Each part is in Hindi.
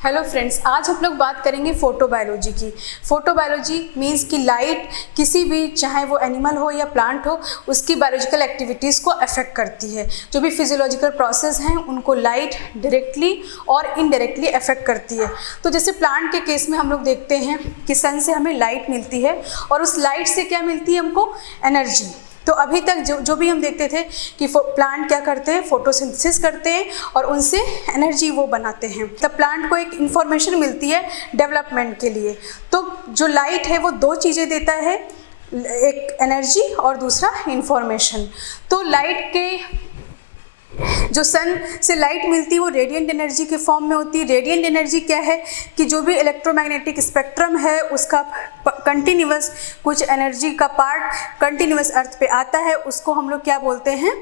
हेलो फ्रेंड्स, आज हम लोग बात करेंगे फोटोबायोलॉजी की। फोटोबायोलॉजी मींस कि लाइट किसी भी, चाहे वो एनिमल हो या प्लांट हो, उसकी बायोलॉजिकल एक्टिविटीज़ को अफेक्ट करती है। जो भी फिजियोलॉजिकल प्रोसेस हैं उनको लाइट डायरेक्टली और इनडायरेक्टली अफेक्ट करती है। तो जैसे प्लांट के केस में हम लोग देखते हैं कि सन से हमें लाइट मिलती है और उस लाइट से क्या मिलती है हमको, एनर्जी। तो अभी तक जो भी हम देखते थे कि प्लांट क्या करते हैं, फोटोसिंथेसिस करते हैं और उनसे एनर्जी वो बनाते हैं। तब प्लांट को एक इंफॉर्मेशन मिलती है डेवलपमेंट के लिए। तो जो लाइट है वो दो चीज़ें देता है, एक एनर्जी और दूसरा इंफॉर्मेशन। तो लाइट के जो सन से लाइट मिलती है वो रेडिएंट एनर्जी के फॉर्म में होती है। रेडिएंट एनर्जी क्या है कि जो भी इलेक्ट्रोमैग्नेटिक स्पेक्ट्रम है उसका कंटिन्यूअस कुछ एनर्जी का पार्ट कंटिन्यूअस अर्थ पे आता है, उसको हम लोग क्या बोलते हैं,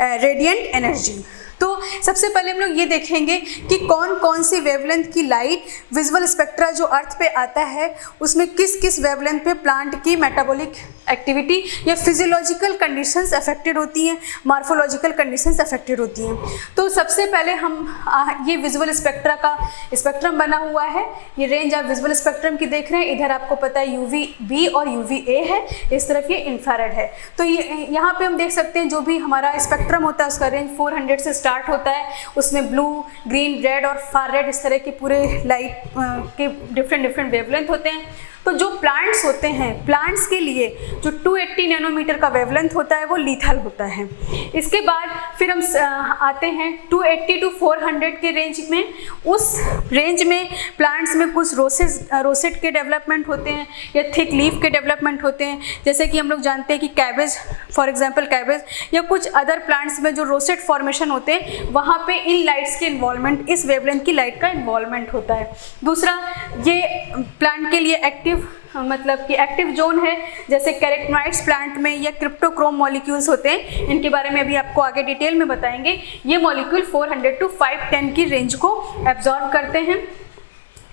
रेडिएंट एनर्जी। तो सबसे पहले हम लोग ये देखेंगे कि कौन कौन सी वेवलेंथ की लाइट विजुअल स्पेक्ट्रा जो अर्थ पे आता है उसमें किस किस वेवलेंथ पे प्लांट की मेटाबॉलिक एक्टिविटी या फिजियोलॉजिकल कंडीशंस अफेक्टेड होती हैं, मार्फोलॉजिकल कंडीशंस अफेक्टेड होती हैं। तो सबसे पहले हम ये विजुअल स्पेक्ट्रा का स्पेक्ट्रम बना हुआ है। ये रेंज आप विजुअल स्पेक्ट्रम की देख रहे हैं। इधर आपको पता है UVB और UVA है, इस तरफ ये इंफ्रारेड है। तो यहाँ पे हम देख सकते हैं जो भी हमारा स्पेक्ट्रम होता है उसका रेंज 400 से स्टार्ट होता है। उसमें ब्लू, ग्रीन, रेड और फार रेड इस तरह के पूरे लाइट के डिफरेंट वेवलेंथ होते हैं। तो जो प्लांट्स होते हैं, प्लांट्स के लिए जो 280 नैनोमीटर का वेवलेंथ होता है वो लीथल होता है। इसके बाद फिर हम आते हैं 280 टू 400 के रेंज में। उस रेंज में प्लांट्स में कुछ रोसेट के डेवलपमेंट होते हैं या थिक लीफ के डेवलपमेंट होते हैं। जैसे कि हम लोग जानते हैं कि कैबेज, फॉर एग्जांपल कैबेज या कुछ अदर प्लांट्स में जो रोसेट फॉर्मेशन होते हैं वहाँ पे इन लाइट्स के इन्वॉल्वमेंट, इस वेवलेंथ की लाइट का इन्वॉल्वमेंट होता है। दूसरा, ये प्लांट के लिए एक्टिव मतलब कि एक्टिव जोन है, जैसे कैरेटनॉइड्स प्लांट में या क्रिप्टोक्रोम मॉलिक्यूल्स होते हैं, इनके बारे में अभी आपको आगे डिटेल में बताएंगे। ये मॉलिक्यूल 400 टू 510 की रेंज को एब्जॉर्ब करते हैं।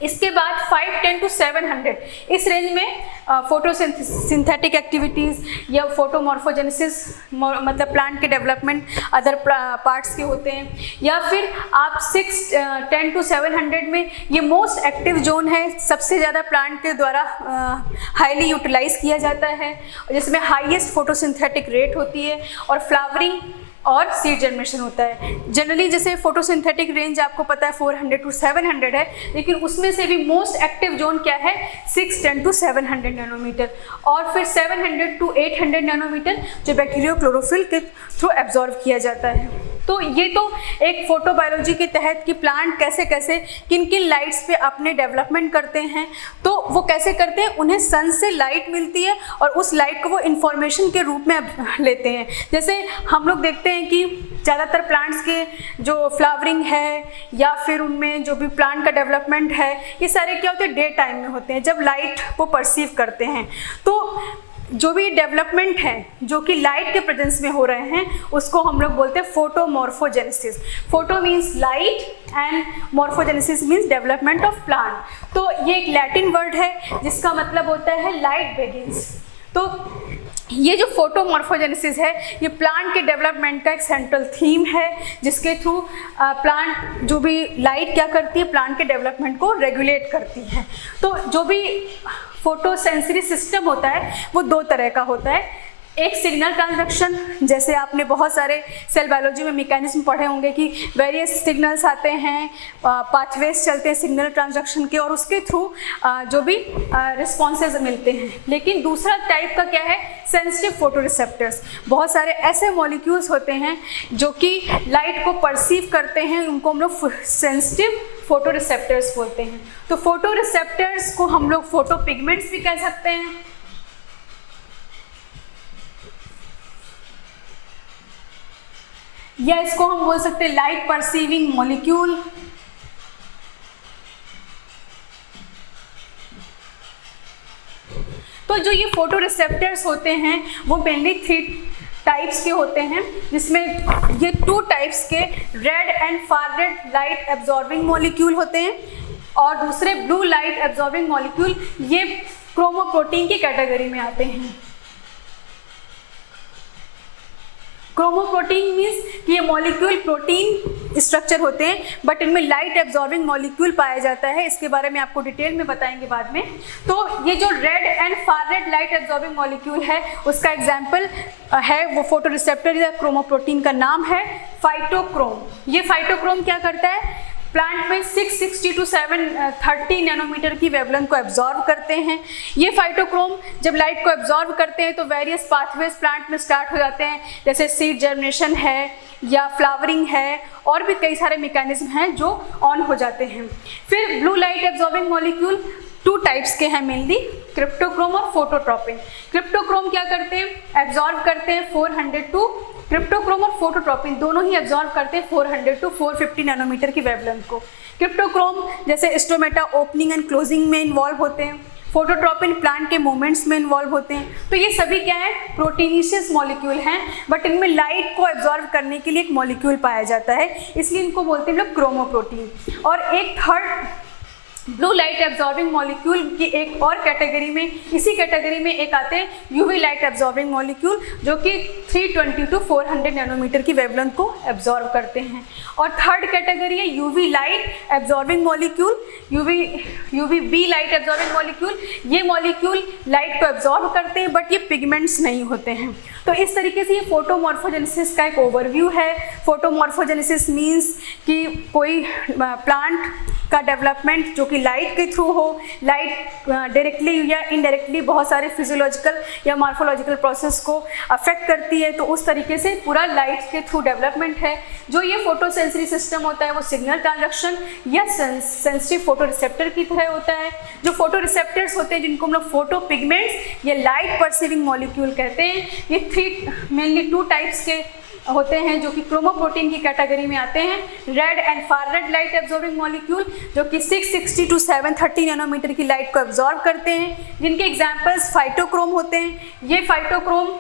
इसके बाद 510 टू 700 इस रेंज में फोटोसिंथेटिक एक्टिविटीज़ या फोटोमॉर्फोजेनेसिस मतलब प्लांट के डेवलपमेंट अदर पार्ट्स के होते हैं। या फिर आप 610 टू 700 में ये मोस्ट एक्टिव जोन है, सबसे ज़्यादा प्लांट के द्वारा हाईली यूटिलाइज किया जाता है, जिसमें हाईएस्ट फोटोसिंथेटिक रेट होती है और फ्लावरिंग और सीड जनरेशन होता है। जनरली जैसे फोटोसिंथेटिक रेंज आपको पता है 400 टू 700 है, लेकिन उसमें से भी मोस्ट एक्टिव जोन क्या है, 610 टू 700 नैनोमीटर और फिर 700 टू 800 नैनोमीटर जो बैक्टीरियो क्लोरोफिल के थ्रू एब्जॉर्ब किया जाता है। तो ये तो एक फोटोबायोलॉजी के तहत कि प्लांट कैसे कैसे किन किन लाइट्स पे अपने डेवलपमेंट करते हैं। तो वो कैसे करते हैं, उन्हें सन से लाइट मिलती है और उस लाइट को वो इंफॉर्मेशन के रूप में लेते हैं। जैसे हम लोग देखते हैं कि ज़्यादातर प्लांट्स के जो फ्लावरिंग है या फिर उनमें जो भी प्लांट का डेवलपमेंट है, ये सारे क्या होते हैं, डे टाइम में होते हैं जब लाइट वो परसीव करते हैं। तो जो भी डेवलपमेंट है जो कि लाइट के प्रेजेंस में हो रहे हैं उसको हम लोग बोलते हैं photomorphogenesis. Photo means light and morphogenesis means development of plant. तो ये एक लैटिन वर्ड है जिसका मतलब होता है लाइट बिगिंस। तो ये जो फोटोमॉर्फोजेनेसिस है ये प्लांट के डेवलपमेंट का एक सेंट्रल थीम है, जिसके थ्रू प्लांट जो भी लाइट क्या करती है, प्लांट के डेवलपमेंट को रेगुलेट करती है। तो जो भी फोटोसेंसरी सिस्टम होता है वो दो तरह का होता है। एक सिग्नल ट्रांसडक्शन, जैसे आपने बहुत सारे सेल बायोलॉजी में मैकेनिज्म पढ़े होंगे कि वेरियस सिग्नल्स आते हैं, पाथवेज चलते हैं सिग्नल ट्रांसडक्शन के और उसके थ्रू जो भी रिस्पॉन्सेज मिलते हैं। लेकिन दूसरा टाइप का क्या है, सेंसिटिव फोटोरिसेप्टर्स। बहुत सारे ऐसे मॉलिक्यूल्स होते हैं जो कि लाइट को परसीव करते हैं, उनको हम लोग सेंसिटिव फोटोरिसेप्टर्स बोलते हैं। तो फोटोरिसेप्टर्स को हम लोग फोटो पिगमेंट्स भी कह सकते हैं। या इसको हम बोल सकते हैं लाइट परसीविंग मॉलिक्यूल। तो जो ये फोटो रिसेप्टर्स होते हैं वो मेनली 3 टाइप्स के होते हैं, जिसमें ये 2 टाइप्स के red and far red light absorbing molecule होते हैं और दूसरे ब्लू लाइट एब्जॉर्बिंग मॉलिक्यूल ये क्रोमोप्रोटीन की कैटेगरी में आते हैं। क्रोमोप्रोटीन मीन्स कि ये मॉलिक्यूल प्रोटीन स्ट्रक्चर होते हैं, बट इनमें लाइट एब्जॉर्बिंग मॉलिक्यूल पाया जाता है। इसके बारे में आपको डिटेल में बताएंगे बाद में। तो ये जो red and far red light absorbing molecule है, उसका एग्जाम्पल है वो फोटो रिसेप्टर या क्रोमोप्रोटीन का नाम है फाइटोक्रोम। ये फाइटोक्रोम क्या करता है, प्लांट में 660 to 730 नैनोमीटर की वेवलेंथ को एब्जॉर्व करते हैं। ये फाइटोक्रोम जब लाइट को एब्जॉर्व करते हैं तो वेरियस पाथवेज प्लांट में स्टार्ट हो जाते हैं, जैसे सीड जर्मिनेशन है या फ्लावरिंग है, और भी कई सारे मैकेनिज्म हैं जो ऑन हो जाते हैं। फिर blue light absorbing molecule 2 types के हैं मेनली, क्रिप्टोक्रोम और फोटोट्रॉपिन। क्रिप्टोक्रोम क्या करते हैं, एब्जॉर्व करते हैं 400 टू, क्रिप्टोक्रोम और फोटोट्रॉपिन दोनों ही एब्जॉर्व करते हैं 400 टू 450 नैनोमीटर की वेवलेंथ को। क्रिप्टोक्रोम जैसे स्टोमेटा ओपनिंग एंड क्लोजिंग में इन्वॉल्व होते हैं, फोटोट्रॉपिन प्लांट के मूवमेंट्स में इन्वॉल्व होते हैं। तो ये सभी क्या है, प्रोटीनिशियस मॉलिक्यूल हैं, बट इनमें लाइट को एब्जॉर्व करने के लिए एक मॉलिक्यूल पाया जाता है, इसलिए इनको बोलते हैं लोग क्रोमोप्रोटीन। और एक third blue light absorbing molecule की एक और कैटेगरी में, इसी कैटेगरी में एक आते हैं यूवी लाइट एब्जॉर्बिंग मॉलिक्यूल, जो कि 320 टू 400 नैनोमीटर की वेवलेंथ को एब्जॉर्ब करते हैं। और थर्ड कैटेगरी है UV light absorbing molecule, UV B light absorbing molecule. ये मॉलिक्यूल लाइट को एब्जॉर्ब करते हैं, बट ये पिगमेंट्स नहीं होते हैं। तो इस तरीके से ये फोटोमॉर्फोजेनेसिस का एक ओवरव्यू है। फोटोमॉर्फोजेनेसिस मीन्स कि कोई प्लांट का डेवलपमेंट जो कि लाइट के थ्रू हो, लाइट डायरेक्टली या इनडायरेक्टली बहुत सारे फिजियोलॉजिकल या मॉर्फोलॉजिकल प्रोसेस को अफेक्ट करती है, तो उस तरीके से पूरा लाइट के थ्रू डेवलपमेंट है। जो ये फोटोसेंसरी सिस्टम होता है वो सिग्नल ट्रांसडक्शन या सेंसिटिव फोटो रिसेप्टर की तरह होता है। जो फोटो रिसेप्टर्स होते हैं जिनको हम लोग फोटो पिगमेंट्स या लाइट परसीविंग मॉलिक्यूल कहते हैं, ये मेनली 2 टाइप्स के होते हैं जो कि क्रोमोप्रोटीन की कैटेगरी में आते हैं। Red and far red light absorbing molecule जो कि 660 टू 730 नैनोमीटर की लाइट को एब्जॉर्ब करते हैं, जिनके एग्जांपल्स फाइटोक्रोम होते हैं। ये फाइटोक्रोम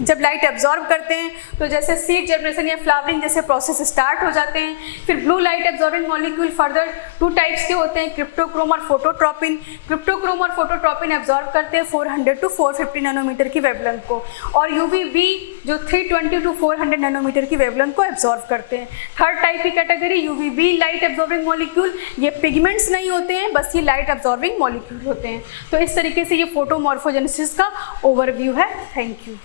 जब लाइट एब्जॉर्ब करते हैं तो जैसे सीड जर्मिनेशन या फ्लावरिंग जैसे प्रोसेस स्टार्ट हो जाते हैं। फिर blue light absorbing molecule further 2 types के होते हैं, क्रिप्टोक्रोम और फोटोट्रॉपिन। क्रिप्टोक्रोम और फोटोट्रॉपिन एब्जॉर्ब करते हैं 400 टू 450 नैनोमीटर की वेवलेंथ को, और यूवीबी जो 320 टू 400 नैनोमीटर की वेवलेंथ को एब्जॉर्ब करते हैं। थर्ड टाइप की category UVB light absorbing molecule, ये पिगमेंट्स नहीं होते हैं, बस ये लाइट एब्जॉर्बिंग मॉलिक्यूल होते हैं। तो इस तरीके से ये फोटोमॉर्फोजेनेसिस का ओवरव्यू है। Thank you.